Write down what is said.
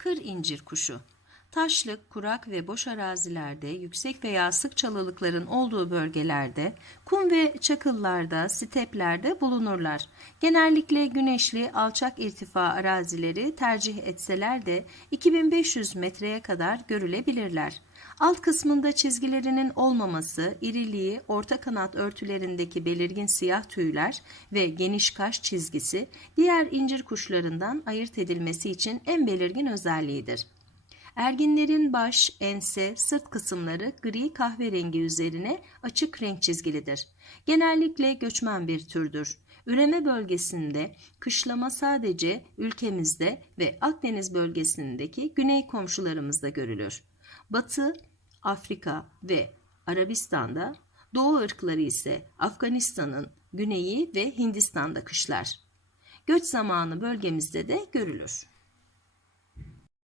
Kır incir kuşu. Taşlık, kurak ve boş arazilerde, yüksek veya sık çalılıkların olduğu bölgelerde, kum ve çakıllarda, steplerde bulunurlar. Genellikle güneşli, alçak irtifa arazileri tercih etseler de 2500 metreye kadar görülebilirler. Alt kısmında çizgilerinin olmaması, iriliği, orta kanat örtülerindeki belirgin siyah tüyler ve geniş kaş çizgisi diğer incir kuşlarından ayırt edilmesi için en belirgin özelliğidir. Erginlerin baş, ense, sırt kısımları gri kahverengi üzerine açık renk çizgilidir. Genellikle göçmen bir türdür. Üreme bölgesinde kışlama sadece ülkemizde ve Akdeniz bölgesindeki güney komşularımızda görülür. Batı, Afrika ve Arabistan'da, Doğu ırkları ise Afganistan'ın güneyi ve Hindistan'da kışlar. Göç zamanı bölgemizde de görülür.